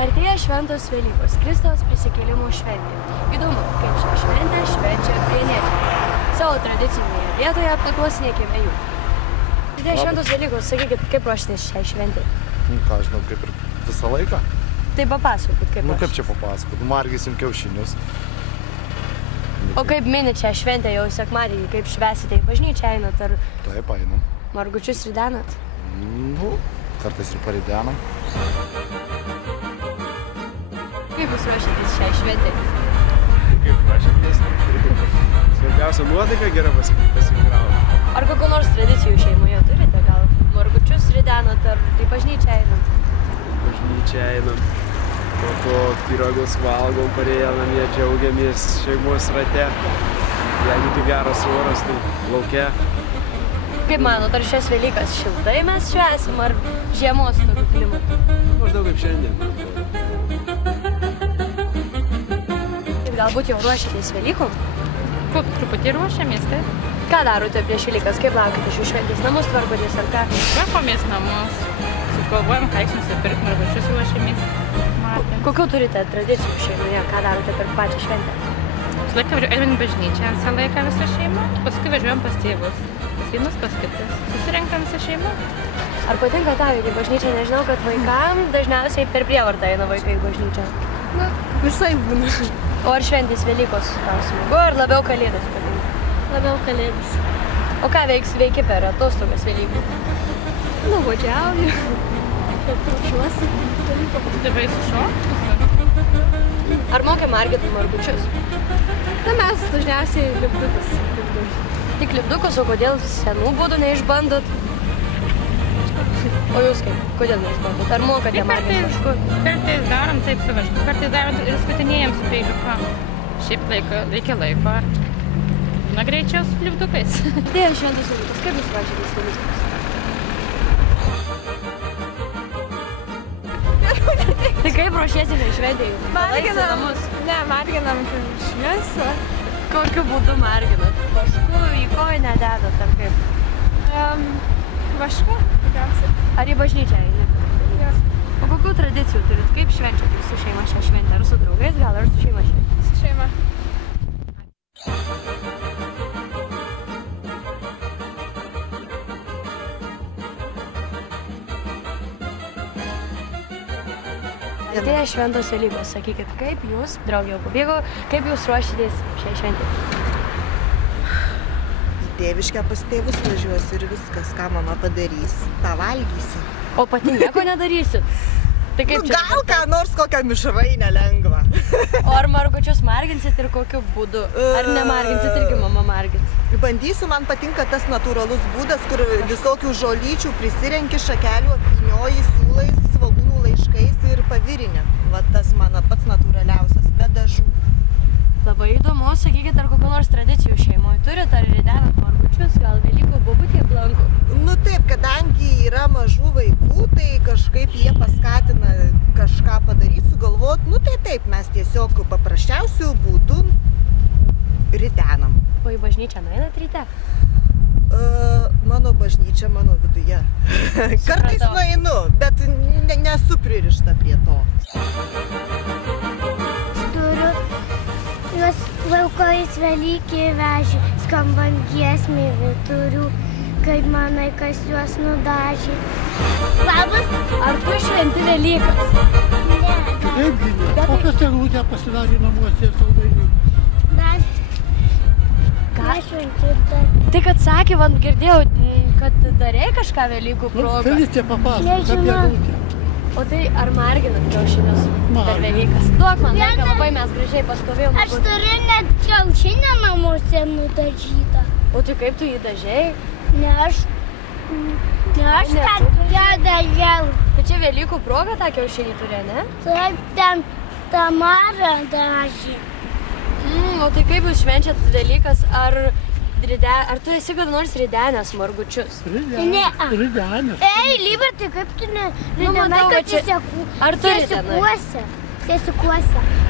Artėja šventos Velykos, Kristaus prisikėlimo šventė. Įdomu, kaip šią šventę švenčia ukrainiečiai. Savo tradicinėje vietoje apklausinėkime jų. Artėja šventos Velykos, sakykit, kaip ruošitės šiai šventė? Ką žinau, kaip ir visą laiką. Tai papasakokit, kaip ruošitės. Kaip čia papasakot? Margysim kiaušinius. O kaip minit šią šventę jau sekmadienį, kaip švęsite į bažnyčią einat ar... Taip, einam. Margučius ridenat? Kartais ir paridenam. Kaip jūs ruošiatės šiai šventė? Kaip ruošiatės? Svarbiausia nuotaika gera pasikrauti. Ar kokių nors tradicijų šeimoje turite? Gal margučius ridenat ar į bažnyčią einat? Bažnyčią einam. Po to pyrogus valgom, parėję namie, džiaugiamės šeimos rate. Jeigu tai geras oras, tai lauke. Kaip manot, ar šias Velykas šiltai mes švęsim, ar žiemos tokiu klimatu? Maždaug kaip šiandien. Galbūt jau ruošiatės Velykom? Truputį ruošiamės, taip. Ką darote prieš Velykas? Kaip lankate šių šventės? Namus tvarkotės ar ką? Tvarkomės namus. Sugalvojam, ką reiks nusipirkti, margučius ruošiamės. Kokių turite tradicijų šeimoje? Ką darote per pačią šventę? Visą laiką einam į bažnyčią visą laiką visą šeimą. Paskui važiuojam pas tėvus. Pas vienus, pas kitus. Susirenkam visą šeimą. Ar patinka tau į bažnyčią? Nežinau, kad vaikam dažniausiai per prievartą eina vaikai į bažnyčią. Visai būna. O ar šventės Velykos tau smagu, ar labiau Kalėdos patinka? Labiau Kalėdos. O ką veiki per atostogas Velykų? Nuvažiauju. Ruošiuosi. Tėvai sušokti. Ar mokai marginti margučius? Na, mes dažniausiai lipdukus. Tik lipdukus, o kodėl senų būdų neišbandot? O jūs kaip? Kodėl neišbandot? Ar mokate marginti vašku? Kartais darom taip su vašku, kartais darom ir skutinėjam su peiliuku. Šiaip reikia laiko. Na, greičiau su lipdukais. Tai šventos Velykos, kaip jūs ruošiatės Velykos? Tai kaip ruošiesi šiai šventei? Marginam. Ne, marginam kiaušinius. Kokiu būdu marginat? Vašku į kojinę dedat ar kaip? Vašku, tikriausiai. Ar į bažnyčią einat? Jo. O kokių tradicijų turit? Kaip švenčiat su šeima šią šventę? Ar su draugais gal, ar su šeima šventė? Su šeima. Artėja šventos Velykos, sakykit, kaip jūs, draugė jau pabėgo, kaip jūs ruošitės šiai šventė? Į tėviškę pas tėvus važiuosiu ir viskas, ką mama padarys, tą valgysiu. O pati nieko nedarysit? Tai kaip čia? Gal ką nors kokią mišrainę lengvą. O ar margučius marginsit ir kokiu būdu? Ar nemarginsit irgi mama margins? Bandysiu, man patinka tas natūralus būdas, kur visokių žolyčių prisirenki, šakelių apvynioji siūlais, svogūnų laiškais ir pavirinė. Va tas mano pats natūraliausias, be dažų. Labai įdomu, sakykit, ar kokių nors tradicijų šeimoje turit, ar ridenat margučius, gal Velykų bobutė blanko? Nu taip, kadangi yra mažų vaikų, tai kažkaip jie paskatina kažką padaryti, sugalvot. Nu tai taip, mes tiesiog paprasčiausių būdų ridenam. O į bažnyčią nueinat ryte? Mano bažnyčia mano viduje. Kartais nueinu, bet nesu pririšta prie to. Turiu juos laukais Velykį vežė, skambant giesmė Vyturių, kaip manai, kas juos nudažė. Labas! Ar tu šventi Velykas? Ne. Kaip gynė? Kokios eglutę pasidarė namuose saldainių? Dar. Ką šventi dar? Tai kad sakė, man girdėjau, kad darei kažką Velykų progą. Felicija papasakos apie eglutę. O tai ar marginat kiaušinius per Velykas? Duok man, laiką labai mes gražiai pastovėjom. Aš turiu net kiaušinę namuose nudažytą. O tai kaip tu jį dažei? Ne aš ten ją dažiau. Tai čia Velykų proga tą kiaušinį turi, ne? Taip, ten Tamara dažė. O tai kaip jūs švenčiat Velykas, ar tu esi kada nors ridenęs margučius? Ridenęs. Ei, Libertai, kaip tu ne ridenai, kad Ar turite? Sesikuose.